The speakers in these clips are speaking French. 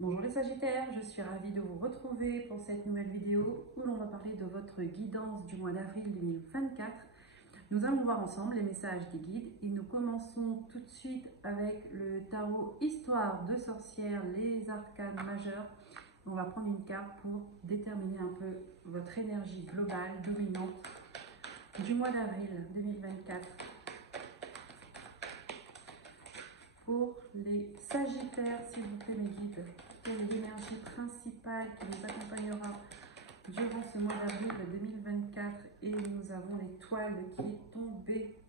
Bonjour les Sagittaires, je suis ravie de vous retrouver pour cette nouvelle vidéo où l'on va parler de votre guidance du mois d'avril 2024. Nous allons voir ensemble les messages des guides et nous commençons tout de suite avec le tarot Histoire de sorcière, les arcanes majeurs. On va prendre une carte pour déterminer un peu votre énergie globale dominante du mois d'avril 2024. Pour les Sagittaires, s'il vous plaît mes guides, quelle est l'énergie principale qui nous accompagnera durant ce mois d'avril 2024? Et nous avons l'étoile qui est tombée.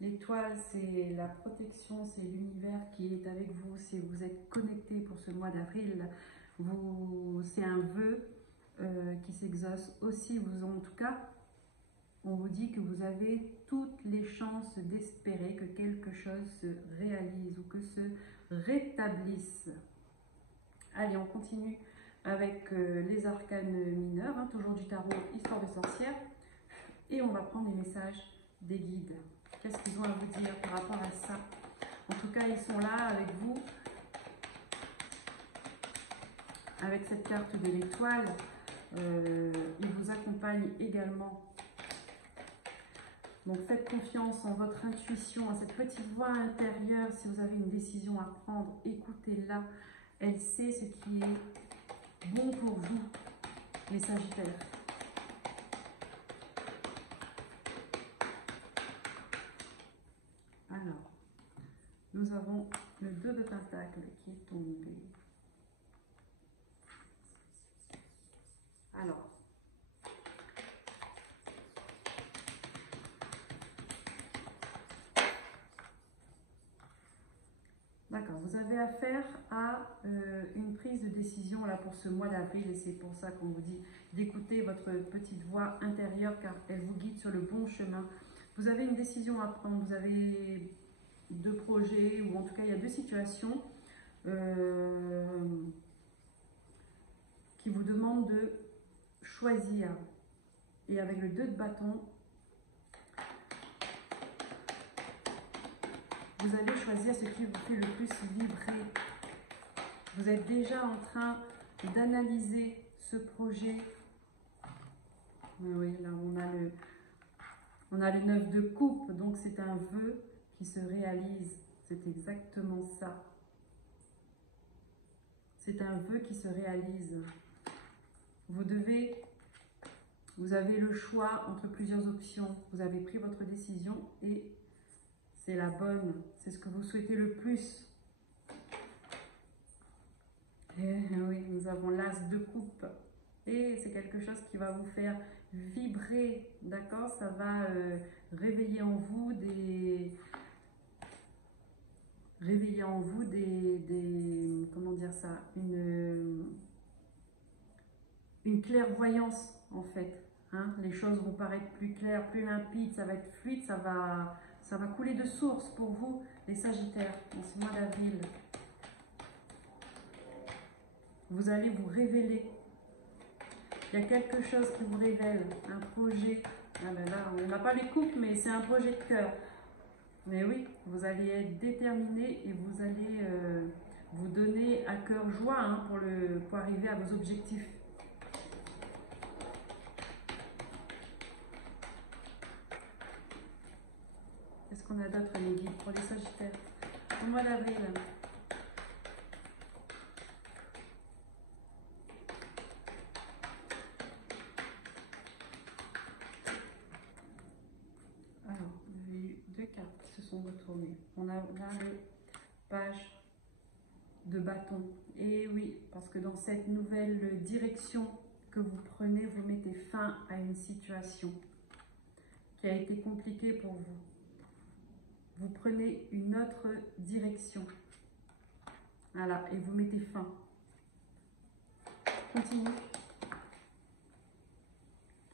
L'étoile, c'est la protection, c'est l'univers qui est avec vous. Si vous êtes connecté pour ce mois d'avril, c'est un vœu qui s'exauce aussi. En tout cas, on vous dit que vous avez toutes les chances d'espérer que quelque chose se réalise ou que se rétablisse. Allez, on continue avec les arcanes mineurs, toujours du tarot Histoire de sorcière. Et on va prendre les messages des guides. Qu'est-ce qu'ils ont à vous dire par rapport à ça? En tout cas, ils sont là avec vous. Avec cette carte de l'étoile, ils vous accompagnent également. Donc faites confiance en votre intuition, à cette petite voix intérieure. Si vous avez une décision à prendre, écoutez-la. Elle sait ce qui est bon pour vous, les Sagittaires. Alors, nous avons le 2 de Pentacle qui est tombé. Alors, d'accord, vous avez affaire à une prise de décision là pour ce mois d'avril et c'est pour ça qu'on vous dit d'écouter votre petite voix intérieure car elle vous guide sur le bon chemin. Vous avez une décision à prendre, vous avez deux projets ou en tout cas il y a deux situations qui vous demandent de choisir. Et avec le 2 de bâton, vous allez choisir ce qui vous fait le plus vibrer. Vous êtes déjà en train d'analyser ce projet. Oui, là on a le 9 de coupe, donc c'est un vœu qui se réalise. C'est exactement ça. C'est un vœu qui se réalise. Vous avez le choix entre plusieurs options. Vous avez pris votre décision et c'est la bonne. C'est ce que vous souhaitez le plus. Et oui, nous avons l'as de coupe. Et c'est quelque chose qui va vous faire vibrer, d'accord? Ça va réveiller en vous comment dire ça, une clairvoyance en fait. Hein? Les choses vont paraître plus claires, plus limpides, ça va être fluide, ça va couler de source pour vous, les Sagittaires, en ce mois d'avril. Vous allez vous révéler. Il y a quelque chose qui vous révèle, un projet. Ah ben là, on n'a pas les coupes, mais c'est un projet de cœur. Mais oui, vous allez être déterminé et vous allez vous donner à cœur joie hein, pour arriver à vos objectifs. Qu'est-ce qu'on a d'autre les guides pour les Sagittaires au mois d'avril? Alors, il y a eu deux cartes qui se sont retournées. On a le page de bâton. Et oui, parce que dans cette nouvelle direction que vous prenez, vous mettez fin à une situation qui a été compliquée pour vous. Vous prenez une autre direction. Voilà, et vous mettez fin. Continue.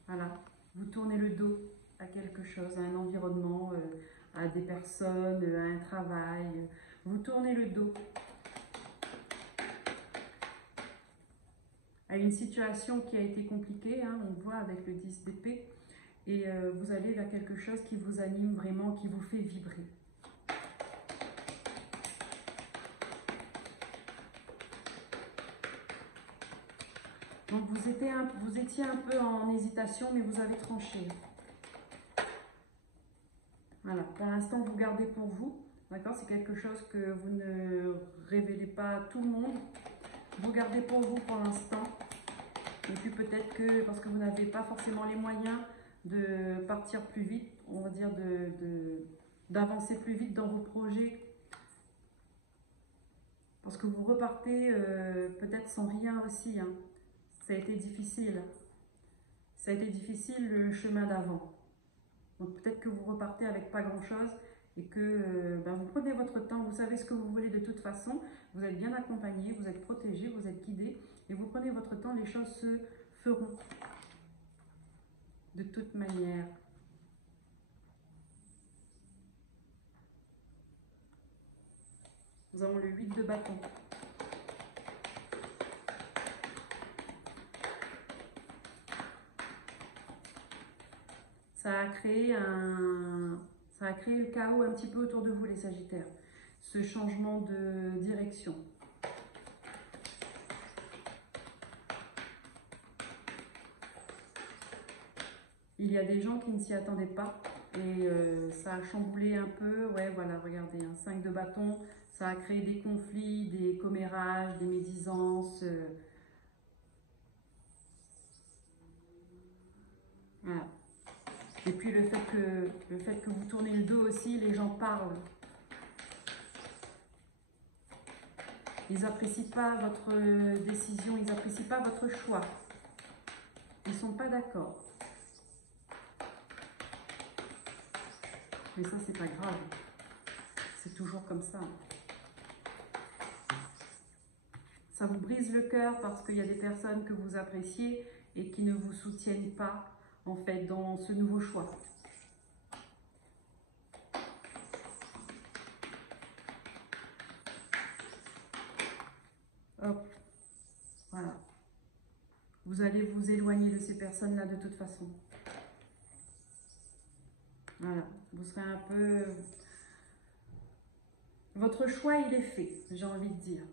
Voilà, vous tournez le dos à quelque chose, à un environnement, à des personnes, à un travail. Vous tournez le dos à une situation qui a été compliquée, hein, on voit avec le 10 d'épée. Et vous allez vers quelque chose qui vous anime vraiment, qui vous fait vibrer. Donc vous étiez un peu en hésitation, mais vous avez tranché. Voilà, pour l'instant vous gardez pour vous, d'accord? C'est quelque chose que vous ne révélez pas à tout le monde. Vous gardez pour vous pour l'instant. Et puis peut-être que, parce que vous n'avez pas forcément les moyens de partir plus vite, on va dire d'avancer plus vite dans vos projets, parce que vous repartez peut-être sans rien aussi, hein. Ça a été difficile. Ça a été difficile le chemin d'avant. Donc peut-être que vous repartez avec pas grand-chose et que vous prenez votre temps, vous savez ce que vous voulez de toute façon, vous êtes bien accompagné, vous êtes protégé, vous êtes guidé et vous prenez votre temps, les choses se feront de toute manière. Nous avons le 8 de bâton. Ça a créé le chaos un petit peu autour de vous, les Sagittaires. Ce changement de direction. Il y a des gens qui ne s'y attendaient pas et ça a chamboulé un peu. Ouais, voilà, regardez, un 5 de bâton, ça a créé des conflits, des commérages, des médisances. Voilà. Et puis le fait que vous tournez le dos aussi, les gens parlent. Ils n'apprécient pas votre décision, ils n'apprécient pas votre choix. Ils ne sont pas d'accord. Mais ça, c'est pas grave. C'est toujours comme ça. Ça vous brise le cœur parce qu'il y a des personnes que vous appréciez et qui ne vous soutiennent pas, en fait, dans ce nouveau choix. Hop, voilà. Vous allez vous éloigner de ces personnes-là de toute façon. Voilà, vous serez un peu... Votre choix, il est fait, j'ai envie de dire.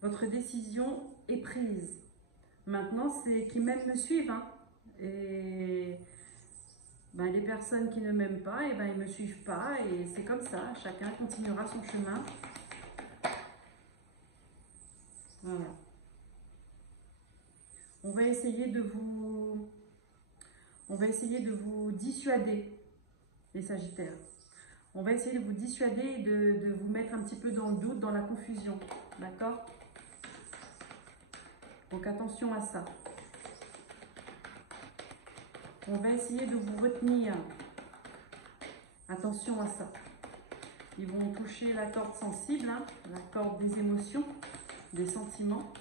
Votre décision est prise. Maintenant, c'est qu'ils m'aiment me suivent. Hein. Et les personnes qui ne m'aiment pas, ils ne me suivent pas. Et c'est comme ça, chacun continuera son chemin. Voilà. On va essayer de vous dissuader, les Sagittaires. On va essayer de vous dissuader et de vous mettre un petit peu dans le doute, dans la confusion. D'accord? Donc attention à ça. On va essayer de vous retenir. Attention à ça. Ils vont toucher la corde sensible, hein, la corde des émotions, des sentiments.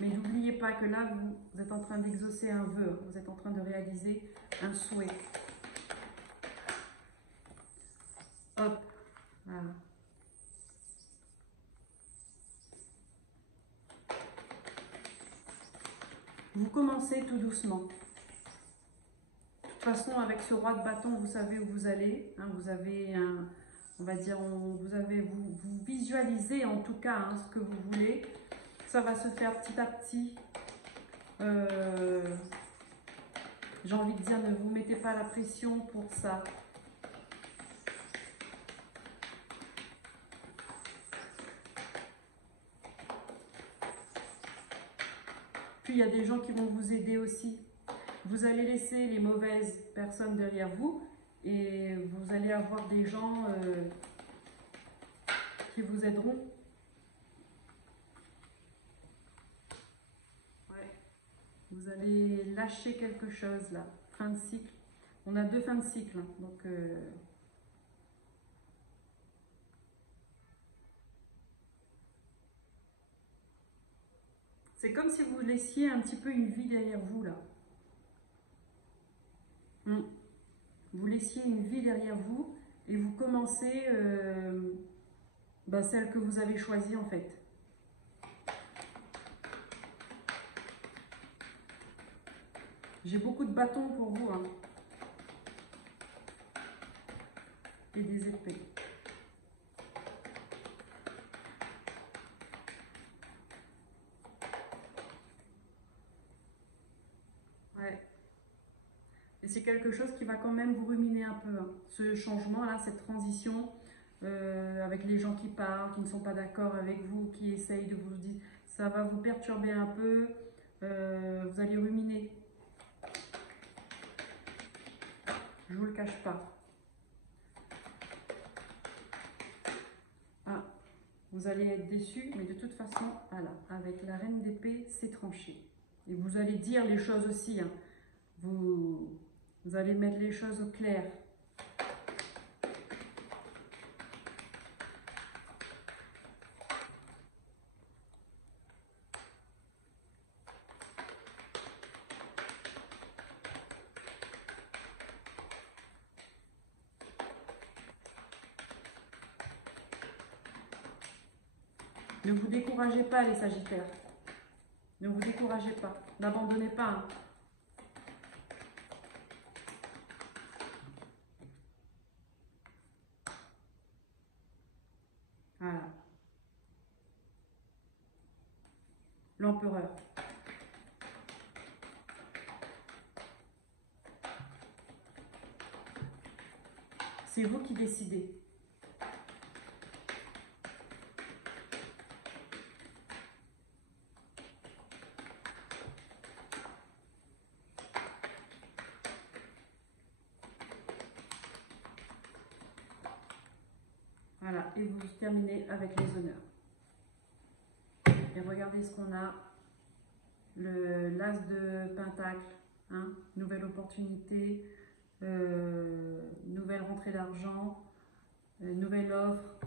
Mais n'oubliez pas que là, vous êtes en train d'exaucer un vœu. Vous êtes en train de réaliser un souhait. Hop, voilà. Vous commencez tout doucement. De toute façon, avec ce roi de bâton, vous savez où vous allez. Hein, vous avez un, on va dire, vous visualisez en tout cas hein, ce que vous voulez. Ça va se faire petit à petit. J'ai envie de dire, ne vous mettez pas la pression pour ça. Puis il y a des gens qui vont vous aider aussi. Vous allez laisser les mauvaises personnes derrière vous et vous allez avoir des gens qui vous aideront. Ouais. Vous allez lâcher quelque chose là. Fin de cycle. On a 2 fins de cycle. Hein, donc c'est comme si vous laissiez un petit peu une vie derrière vous, là. Vous laissiez une vie derrière vous et vous commencez celle que vous avez choisie, en fait. J'ai beaucoup de bâtons pour vous, hein. Et des épées. c'est quelque chose qui va quand même vous ruminer un peu, hein. Ce changement-là, cette transition, avec les gens qui parlent, qui ne sont pas d'accord avec vous, qui essayent de vous dire, ça va vous perturber un peu, vous allez ruminer. Je vous le cache pas. Ah, vous allez être déçus, mais de toute façon, voilà, avec la reine d'épée, c'est tranché. Et vous allez dire les choses aussi, hein. Vous allez mettre les choses au clair. Ne vous découragez pas, les Sagittaires. Ne vous découragez pas. N'abandonnez pas, hein. Voilà. L'empereur. C'est vous qui décidez. Voilà, et vous terminez avec les honneurs. Et regardez ce qu'on a. L'as de Pentacle, hein, nouvelle opportunité, nouvelle rentrée d'argent, nouvelle offre,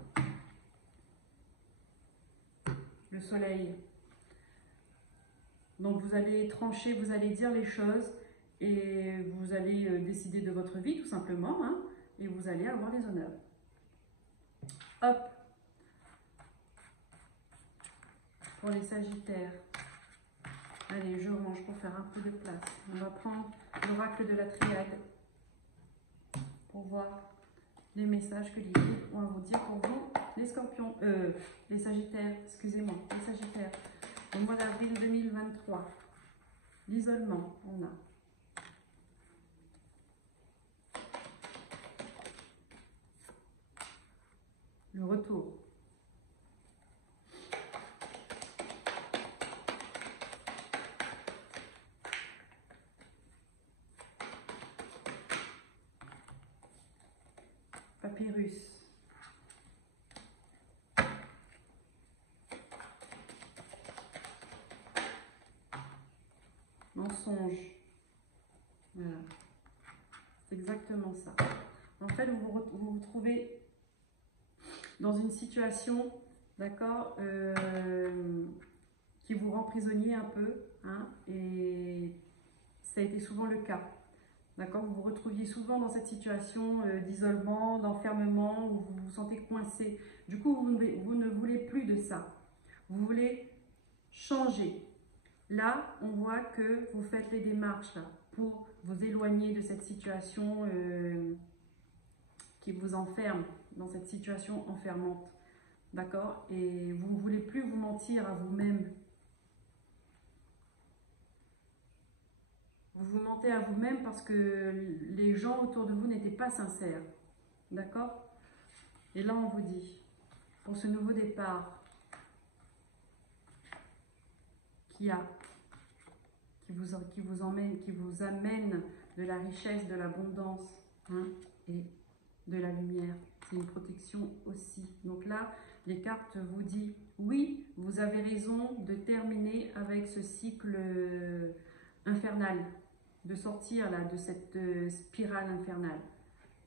le soleil. Donc vous allez trancher, vous allez dire les choses et vous allez décider de votre vie tout simplement, hein, et vous allez avoir les honneurs. Hop, pour les Sagittaires. Allez, je range pour faire un peu de place. On va prendre l'oracle de la triade pour voir les messages que les guides ont à vous dire pour vous, les Scorpions, les Sagittaires, excusez-moi, les Sagittaires. Au mois d'avril 2023, l'isolement, on a. Le retour. Papyrus. Mensonge. Voilà. C'est exactement ça. En fait, vous trouvez dans une situation, d'accord, qui vous rend prisonnier un peu, hein, et ça a été souvent le cas. D'accord, vous vous retrouviez souvent dans cette situation d'isolement, d'enfermement, où vous vous sentez coincé. Du coup, vous ne voulez plus de ça. Vous voulez changer. Là, on voit que vous faites les démarches là, pour vous éloigner de cette situation qui vous enferme, dans cette situation enfermante. D'accord? Et vous ne voulez plus vous mentir à vous-même. Vous vous mentez à vous-même parce que les gens autour de vous n'étaient pas sincères. D'accord? Et là, on vous dit, pour ce nouveau départ qui vous amène de la richesse, de l'abondance, hein, et de la lumière. C'est une protection aussi. Donc là, les cartes vous disent, oui, vous avez raison de terminer avec ce cycle infernal, de sortir là de cette spirale infernale.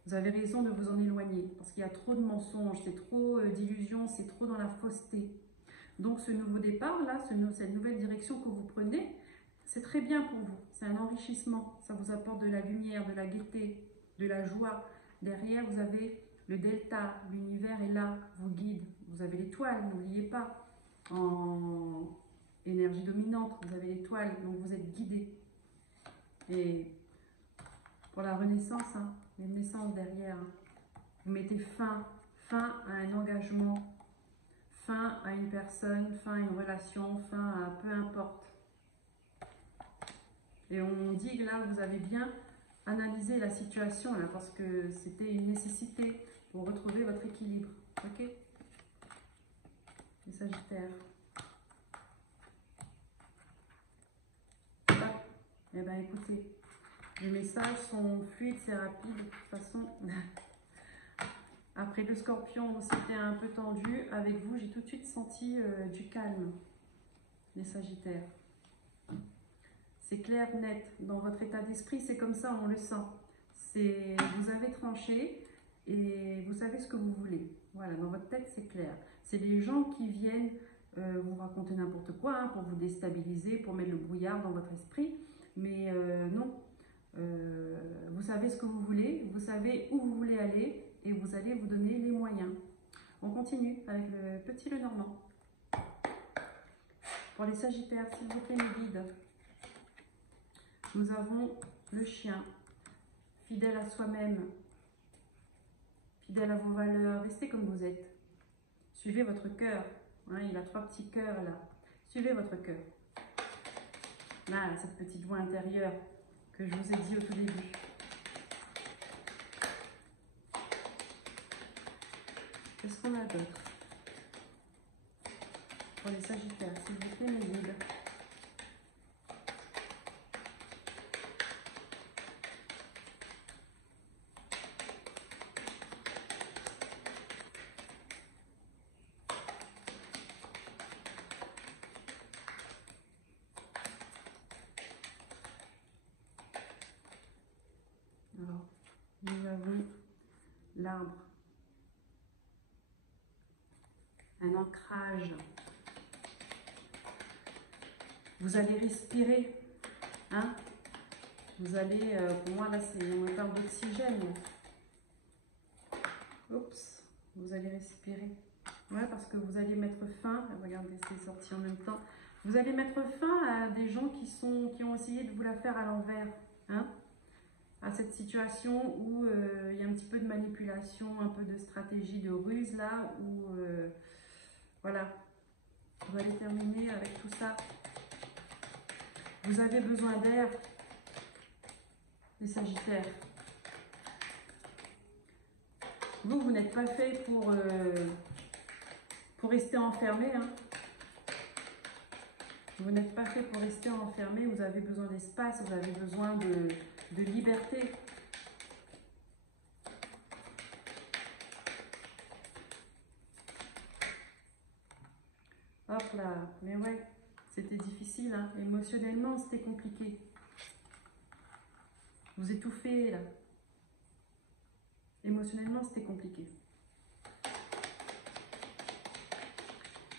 Vous avez raison de vous en éloigner parce qu'il y a trop de mensonges, c'est trop d'illusions, c'est trop dans la fausseté. Donc ce nouveau départ là, cette nouvelle direction que vous prenez, c'est très bien pour vous. C'est un enrichissement, ça vous apporte de la lumière, de la gaieté, de la joie. Derrière, vous avez le delta, l'univers est là, vous guide. Vous avez l'étoile, n'oubliez pas, en énergie dominante, vous avez l'étoile, donc vous êtes guidé. Et pour la renaissance, hein, une naissance derrière, hein, vous mettez fin à un engagement, fin à une personne, fin à une relation, fin à peu importe. Et on dit que là, vous avez bien analyser la situation là, parce que c'était une nécessité pour retrouver votre équilibre. Ok? Les Sagittaires. Ah, eh bien écoutez, les messages sont fluides, c'est rapide. De toute façon, après le Scorpion, c'était un peu tendu. Avec vous, j'ai tout de suite senti du calme, les Sagittaires. C'est clair, net. Dans votre état d'esprit, c'est comme ça, on le sent. Vous avez tranché et vous savez ce que vous voulez. Voilà, dans votre tête, c'est clair. C'est les gens qui viennent vous raconter n'importe quoi, hein, pour vous déstabiliser, pour mettre le brouillard dans votre esprit. Mais non, vous savez ce que vous voulez, vous savez où vous voulez aller et vous allez vous donner les moyens. On continue avec le petit Lenormand. Pour les Sagittaires, s'il vous plaît, mes guides. Nous avons le chien, fidèle à soi-même, fidèle à vos valeurs, restez comme vous êtes. Suivez votre cœur. Hein, il a 3 petits cœurs là. Suivez votre cœur. Là, cette petite voix intérieure que je vous ai dit au tout début. Qu'est-ce qu'on a d'autre pour les Sagittaires, s'il vous plaît, mes guides? Alors, nous avons l'arbre, un ancrage. Vous allez respirer, hein? Vous allez, pour moi là, on parle d'oxygène. Oups, vous allez respirer. Ouais, parce que vous allez mettre fin, regardez, c'est sorti en même temps. Vous allez mettre fin à des gens qui ont essayé de vous la faire à l'envers, hein? À cette situation où il y a un petit peu de manipulation, un peu de stratégie, de ruse là, où voilà, vous allez terminer avec tout ça. Vous avez besoin d'air, les Sagittaires. Vous n'êtes pas fait pour rester enfermé, hein. Vous n'êtes pas fait pour rester enfermé, vous avez besoin d'espace, vous avez besoin de liberté. Hop là, mais ouais, c'était difficile, hein. Émotionnellement, c'était compliqué. Vous étouffez, là. Émotionnellement, c'était compliqué.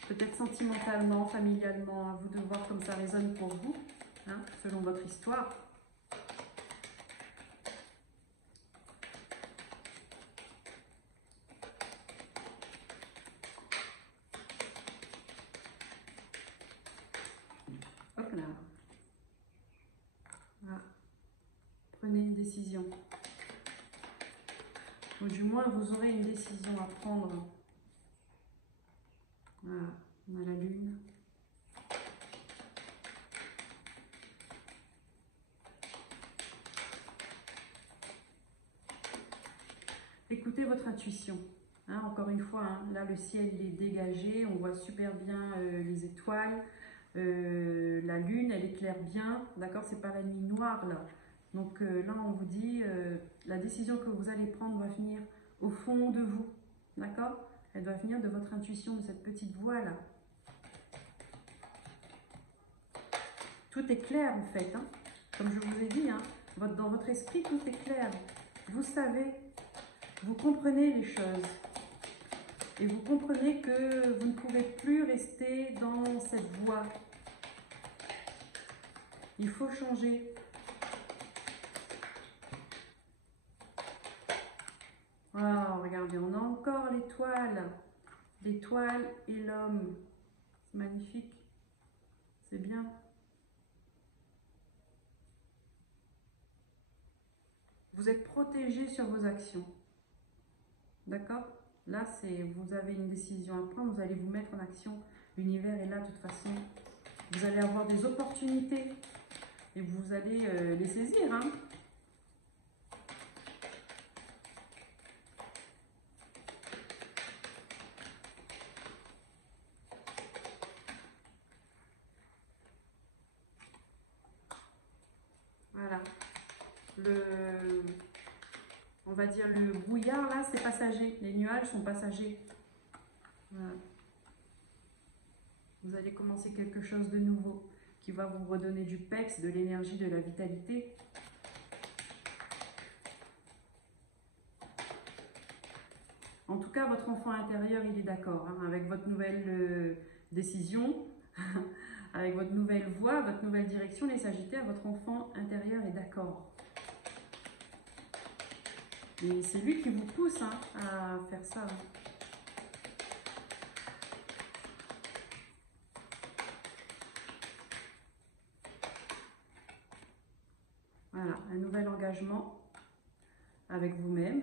Peut-être sentimentalement, familialement, à vous de voir comme ça résonne pour vous, hein, selon votre histoire. Hop là. Voilà. Prenez une décision. Ou du moins, vous aurez une décision à prendre. Voilà, on a la lune. Écoutez votre intuition. Hein, encore une fois, hein, là le ciel il est dégagé, on voit super bien les étoiles. La lune, elle éclaire bien. D'accord, c'est pas la nuit noire là. Donc là, on vous dit, la décision que vous allez prendre va venir au fond de vous. D'accord? Elle doit venir de votre intuition, de cette petite voix là. Tout est clair en fait, hein. Comme je vous ai dit, hein, dans votre esprit, tout est clair. Vous savez, vous comprenez les choses. Et vous comprenez que vous ne pouvez plus rester dans cette voie. Il faut changer. Oh, regardez, on a encore l'étoile. L'étoile et l'homme. C'est magnifique. C'est bien. Vous êtes protégé sur vos actions. D'accord? Là, vous avez une décision à prendre. Vous allez vous mettre en action. L'univers est là de toute façon. Vous allez avoir des opportunités. Et vous allez les saisir, hein? on va dire le brouillard là, c'est passager. Les nuages sont passagers. Voilà. Vous allez commencer quelque chose de nouveau qui va vous redonner du peps, de l'énergie, de la vitalité. En tout cas, votre enfant intérieur, il est d'accord hein, avec votre nouvelle décision, avec votre nouvelle voie, votre nouvelle direction. Les Sagittaires, votre enfant intérieur est d'accord. Et c'est lui qui vous pousse hein, à faire ça. Voilà, un nouvel engagement avec vous-même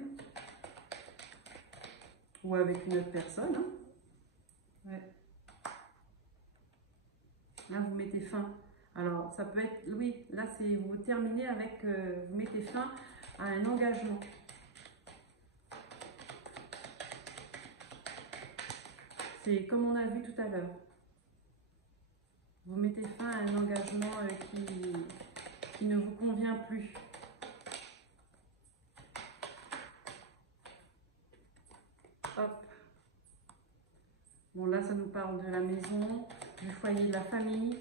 ou avec une autre personne. Hein. Ouais. Là, vous mettez fin. Alors, ça peut être, oui, là, c'est vous terminez avec, vous mettez fin à un engagement. C'est comme on a vu tout à l'heure. Vous mettez fin à un engagement qui ne vous convient plus. Hop. Bon, là, ça nous parle de la maison, du foyer, de la famille.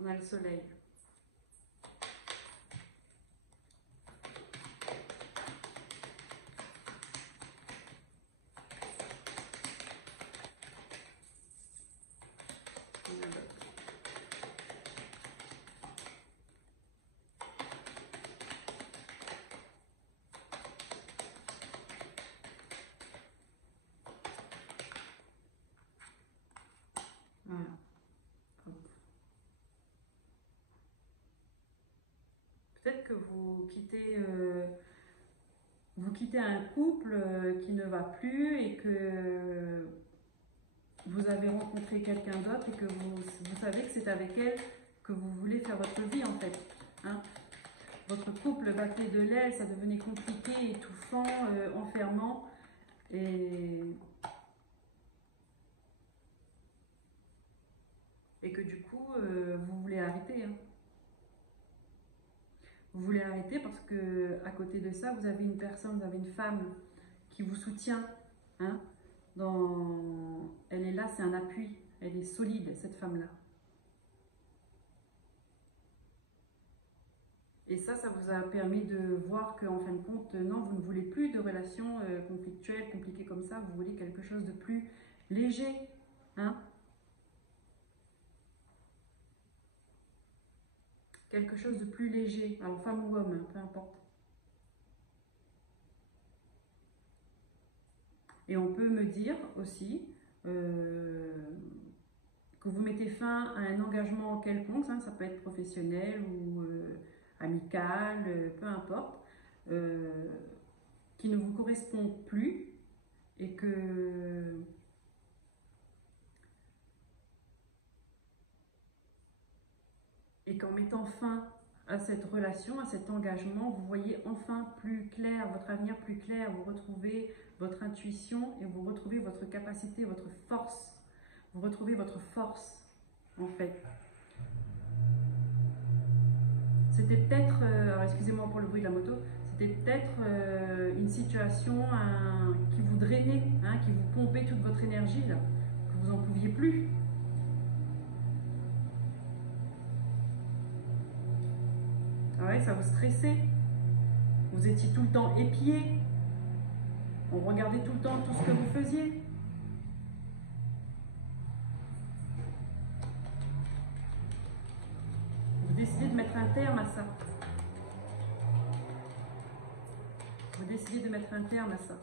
On a le soleil. Voilà. Peut-être que vous quittez un couple qui ne va plus et que vous avez rencontré quelqu'un d'autre et que vous savez que c'est avec elle que vous voulez faire votre vie en fait. Hein. Votre couple battait de l'aile, ça devenait compliqué, étouffant, enfermant et que du coup vous voulez arrêter. Hein. Vous voulez arrêter parce que à côté de ça, vous avez une personne, vous avez une femme qui vous soutient. Hein, elle est là, c'est un appui. Elle est solide, cette femme-là. Et ça vous a permis de voir qu'en fin de compte, non, vous ne voulez plus de relations conflictuelles, compliquées comme ça. Vous voulez quelque chose de plus léger. Hein, quelque chose de plus léger. Alors, femme ou homme, hein, peu importe. Et on peut me dire aussi que vous mettez fin à un engagement quelconque, hein, ça peut être professionnel ou amical, peu importe, qui ne vous correspond plus et qu'en mettant fin à cette relation, à cet engagement, vous voyez enfin plus clair, votre avenir plus clair, vous retrouvez votre intuition et vous retrouvez votre capacité, votre force. Vous retrouvez votre force, en fait. C'était peut-être, alors excusez-moi pour le bruit de la moto, c'était peut-être une situation qui vous drainait, hein, qui vous pompait toute votre énergie, là, que vous n'en pouviez plus. Ah ouais, ça vous stressait. Vous étiez tout le temps épié. On regardait tout le temps tout ce que vous faisiez. Vous décidez de mettre un terme à ça. Vous décidez de mettre un terme à ça.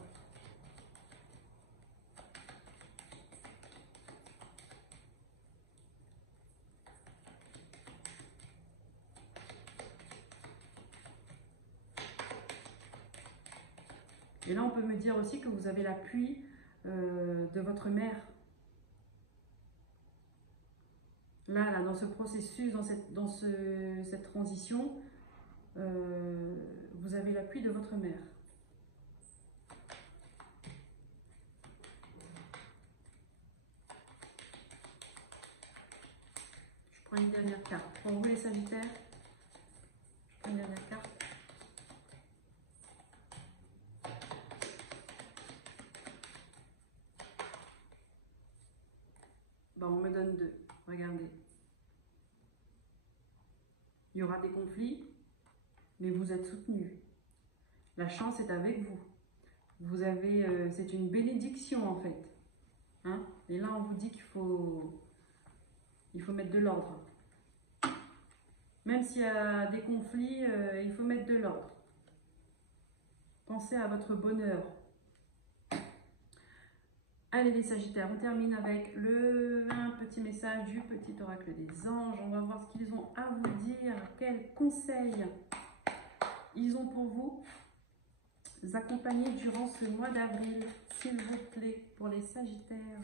Et là, on peut me dire aussi que vous avez l'appui de votre mère. Là, dans ce processus, dans cette transition, vous avez l'appui de votre mère. Je prends une dernière carte. Pour vous les Sagittaires, je prends une dernière carte. Bon, on me donne 2. Regardez. Il y aura des conflits, mais vous êtes soutenus. La chance est avec vous. Vous avez, c'est une bénédiction en fait. Hein? Et là, on vous dit qu'il faut mettre de l'ordre. Même s'il y a des conflits, il faut mettre de l'ordre. Pensez à votre bonheur. Allez les Sagittaires, on termine avec un petit message du petit oracle des anges. On va voir ce qu'ils ont à vous dire, quels conseils ils ont pour vous. Accompagner durant ce mois d'avril, s'il vous plaît, pour les Sagittaires.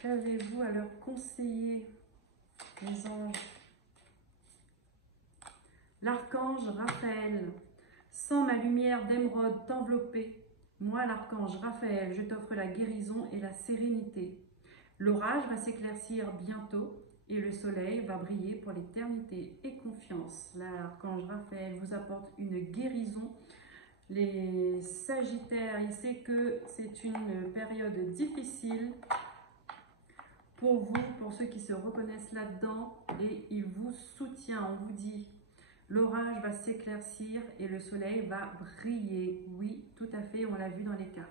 Qu'avez-vous à leur conseiller, les anges? L'archange Raphaël, sans ma lumière d'émeraude t'envelopper. Moi, l'archange Raphaël, je t'offre la guérison et la sérénité. L'orage va s'éclaircir bientôt et le soleil va briller pour l'éternité. Et confiance, l'archange Raphaël vous apporte une guérison. Les Sagittaires, il sait que c'est une période difficile pour vous, pour ceux qui se reconnaissent là-dedans, et il vous soutient. On vous dit, l'orage va s'éclaircir et le soleil va briller. Oui, tout à fait, on l'a vu dans les cartes.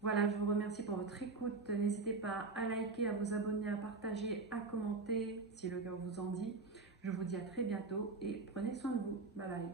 Voilà, je vous remercie pour votre écoute. N'hésitez pas à liker, à vous abonner, à partager, à commenter, si le cœur vous en dit. Je vous dis à très bientôt et prenez soin de vous. Bye bye.